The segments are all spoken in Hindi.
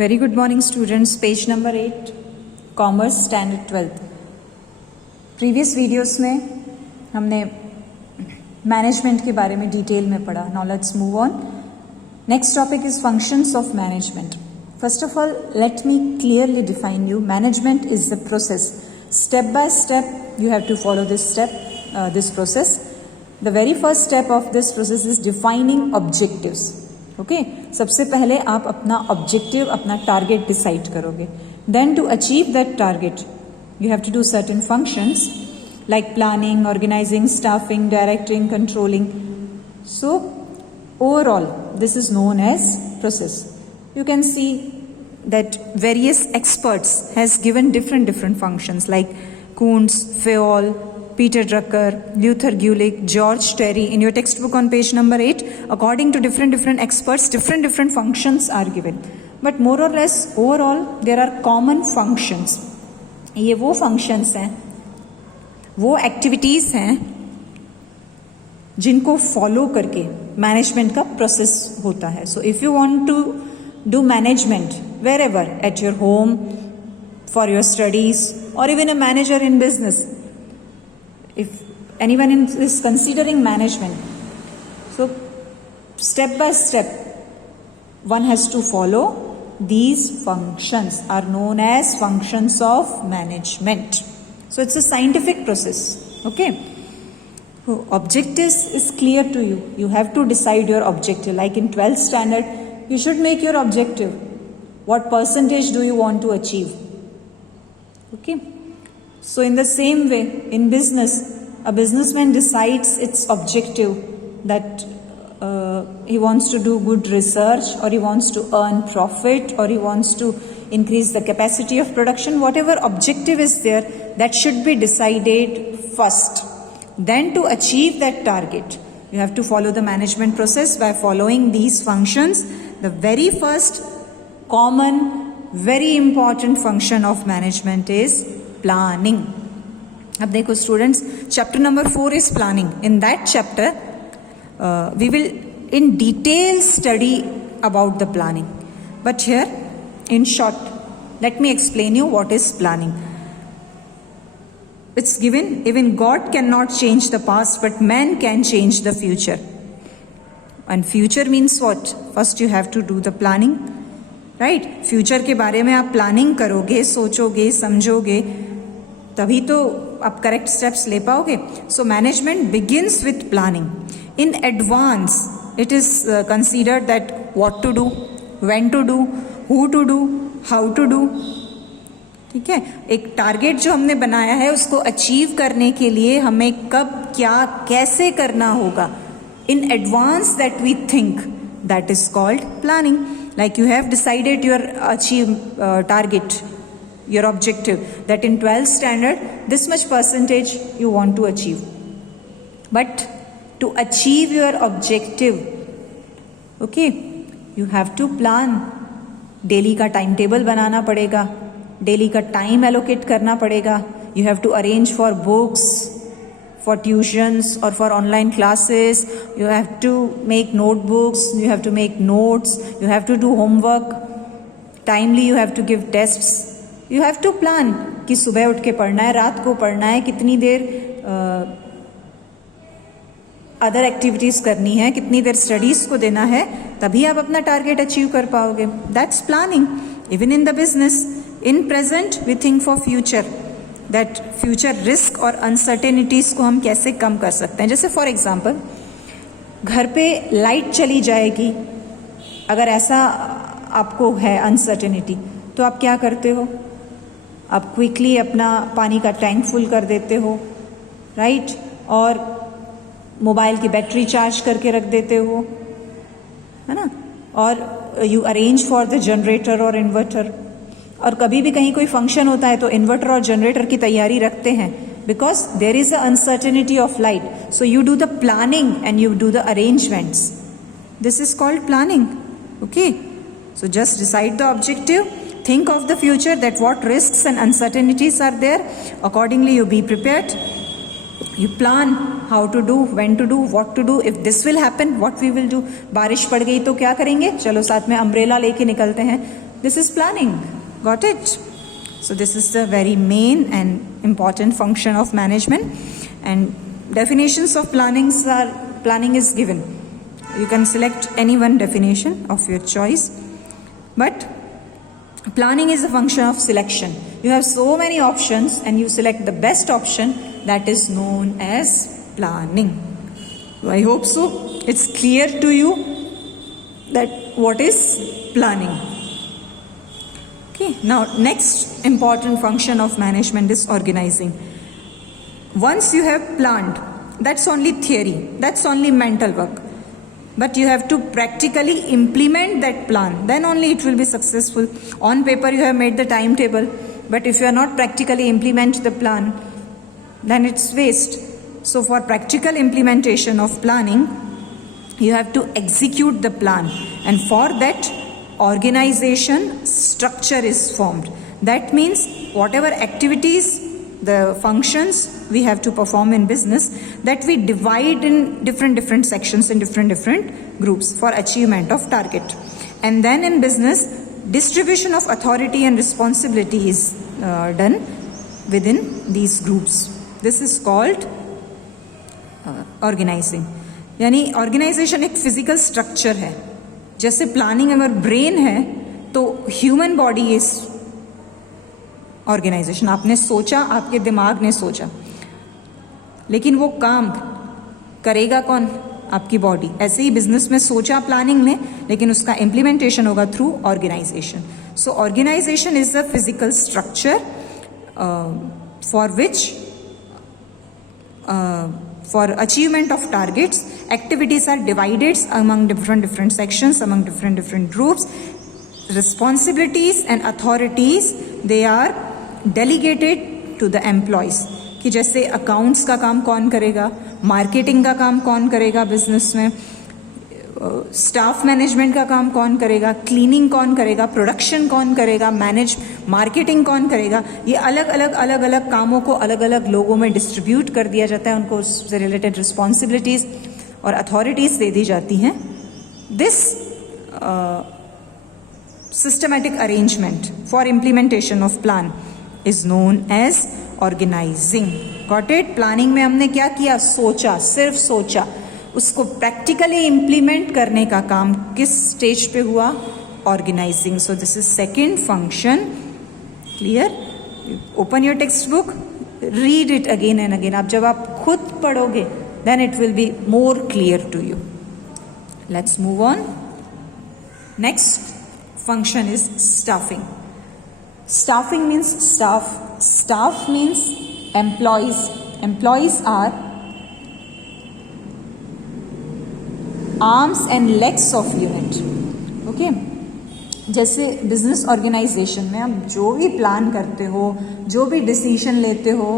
Very good morning students. Page number 8, commerce standard 12th. Previous videos में हमने मैनेजमेंट के बारे में डिटेल में पढ़ा. Now let's move on. Next topic is functions of management. First of all let me clearly define you. Management is the process. Step by step you have to follow this process. The very first step of this process is defining objectives. Okay, सबसे पहले आप अपना ऑब्जेक्टिव, अपना टारगेट डिसाइड करोगे. Then to achieve that target you have to do certain functions like planning, organizing, staffing, directing, controlling. So overall this is known as process. You can see that various experts has given different functions like Kuntz, Fayol, Peter Drucker, Luther Gulick, George Terry. In your textbook on page number 8, according to different experts, different functions are given. But more or less, overall, there are common functions. ये वो functions हैं, वो activities हैं जिनको follow करके management का process होता है. So if you want to do management wherever, at your home, for your studies, or even a manager in business, if anyone is considering management, so step by step one has to follow these functions, are known as functions of management. So it's a scientific process. Okay, so objectives is clear to you. You have to decide your objective. Like in 12th standard, you should make your objective. What percentage do you want to achieve? Okay, so in the same way in business, a businessman decides its objective, that he wants to do good research, or he wants to earn profit, or he wants to increase the capacity of production. Whatever objective is there, that should be decided first. Then to achieve that target, you have to follow the management process by following these functions. The very first common, very important function of management is planning. अब देखो students, chapter number 4 is planning. In that chapter we will in detail study about the planning, but here in short let me explain you what is planning. It's given, even God cannot change the past, but man can change the future. And future means what? First you have to do the planning, right. Future के बारे में आप प्लानिंग करोगे, सोचोगे, समझोगे, तभी तो आप करेक्ट स्टेप्स ले पाओगे. So management begins with planning. In advance it is considered that what to do, when to do, who to do, how to do. ठीक है, एक टारगेट जो हमने बनाया है उसको अचीव करने के लिए हमें कब, क्या, कैसे करना होगा, in advance that we think, that is called planning. Like you have decided your target, your objective, that in 12th standard this much percentage you want to achieve. But to achieve your objective, okay, you have to plan. Daily का time table बनाना पड़ेगा, daily का time allocate करना पड़ेगा. You have to arrange for books, for tuitions, or for online classes. You have to make notebooks, you have to make notes, you have to do homework timely, you have to give tests. You have to plan कि सुबह उठ के पढ़ना है, रात को पढ़ना है, कितनी देर अदर एक्टिविटीज़ करनी है, कितनी देर स्टडीज़ को देना है, तभी आप अपना टारगेट अचीव कर पाओगे. That's planning. Even in the business, in present we think for future, that future risk और अनसर्टेनिटीज़ को हम कैसे कम कर सकते हैं. जैसे फॉर एग्जांपल, घर पे लाइट चली जाएगी, अगर ऐसा आपको है अनसर्टेनिटी, तो आप क्या करते हो? आप क्विकली अपना पानी का टैंक फुल कर देते हो, राइट, और मोबाइल की बैटरी चार्ज करके रख देते हो, है ना, और you arrange for the generator और इन्वर्टर. और कभी भी कहीं कोई फंक्शन होता है तो इन्वर्टर और जनरेटर की तैयारी रखते हैं, because there is a uncertainty of light. So you do the planning and you do the arrangements. This is called planning. Okay, so just decide the objective, think of the future, that what risks and uncertainties are there. Accordingly you be prepared, you plan how to do, when to do, what to do. If this will happen, what we will do. बारिश पड़ गई तो क्या करेंगे? चलो साथ में अम्ब्रेला लेके निकलते हैं. This is planning. Got it? So this is the very main and important function of management. And definitions of planning is given. You can select any one definition of your choice. But planning is a function of selection. You have so many options and you select the best option, that is known as planning. So I hope so. It's clear to you that what is planning. Okay, now next important function of management is organizing. Once you have planned, that's only theory, that's only mental work. But you have to practically implement that plan, then only it will be successful. On paper you have made the timetable, but if you are not practically implement the plan, then it's waste. So for practical implementation of planning, you have to execute the plan, and for that organization structure is formed. That means whatever activities, the functions we have to perform in business, that we divide in different sections, in different groups for achievement of target. And then in business, distribution of authority and responsibility is done within these groups. This is called organizing. यानी ऑर्गेनाइजेशन एक फिजिकल स्ट्रक्चर है. जैसे प्लानिंग अगर ब्रेन है तो ह्यूमन बॉडी इज ऑर्गेनाइजेशन. आपने सोचा, आपके दिमाग ने सोचा, लेकिन वो काम करेगा कौन? आपकी बॉडी. ऐसे ही बिजनेस में सोचा प्लानिंग ने, लेकिन उसका इम्प्लीमेंटेशन होगा through organization. So organization is the physical structure for which for achievement of targets, activities are divided among different sections, among different groups. Responsibilities and authorities, they are delegated to the employees. कि जैसे अकाउंट्स का काम कौन करेगा, मार्केटिंग का काम कौन करेगा बिजनेस में, स्टाफ मैनेजमेंट का काम कौन करेगा, क्लीनिंग कौन करेगा, प्रोडक्शन कौन करेगा, मार्केटिंग कौन करेगा. ये अलग अलग कामों को अलग अलग लोगों में डिस्ट्रीब्यूट कर दिया जाता है. उनको उससे रिलेटेड रिस्पॉन्सिबिलिटीज और अथॉरिटीज दे दी जाती हैं. This systematic arrangement for implementation of plan is known as organizing. Got it? Planning में हमने क्या किया? सोचा, सिर्फ सोचा. उसको प्रैक्टिकली इम्प्लीमेंट करने का काम किस स्टेज पे हुआ? Organizing. So this is second function. Clear? Open your text book, read it again and again. अब जब आप खुद पढ़ोगे then it will be more clear to you. Let's move on. Next function is staffing. Staffing means staff. Staff means employees. Employees are arms and legs of unit. Okay, जैसे बिजनेस ऑर्गेनाइजेशन में आप जो भी प्लान करते हो, जो भी डिसीजन लेते हो,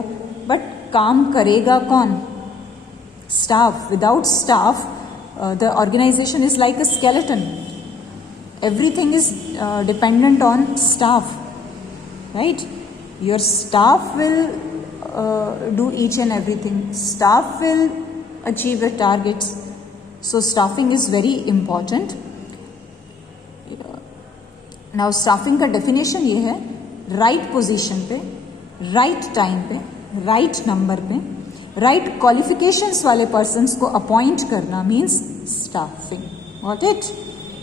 बट काम करेगा कौन? Staff. Without staff the organization is like a skeleton. Everything is dependent on staff, right? Your staff will do each and everything. Staff will achieve the targets. So staffing is very important. Now staffing का definition ये है, right position पे, right time पे, right number पे, right qualifications वाले persons को appoint करना means staffing. Got it?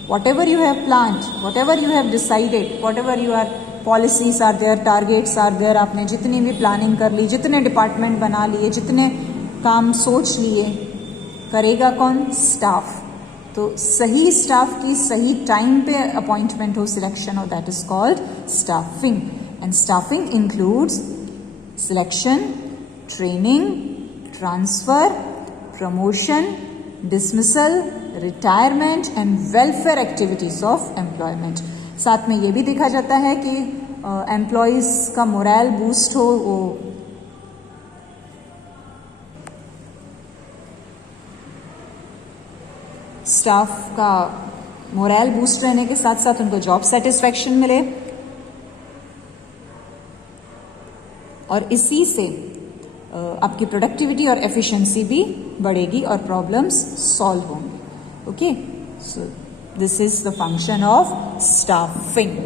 Whatever you have planned, whatever you have decided, whatever your policies are there, targets are there, आपने जितनी भी planning कर ली, जितने department बना लिए, जितने काम सोच लिए, करेगा कौन? स्टाफ. तो सही स्टाफ की सही टाइम पे अपॉइंटमेंट हो, सिलेक्शन हो, that is called staffing. And staffing includes selection, training, transfer, promotion, dismissal, retirement and welfare activities of employment. साथ में ये भी देखा जाता है कि एम्प्लॉयज का मोरल बूस्ट हो. वो स्टाफ का मोरल बूस्ट रहने के साथ साथ उनको जॉब सेटिस्फैक्शन मिले, और इसी से आपकी प्रोडक्टिविटी और एफिशिएंसी भी बढ़ेगी और प्रॉब्लम्स सॉल्व होंगे. Okay, so this is the function of staffing.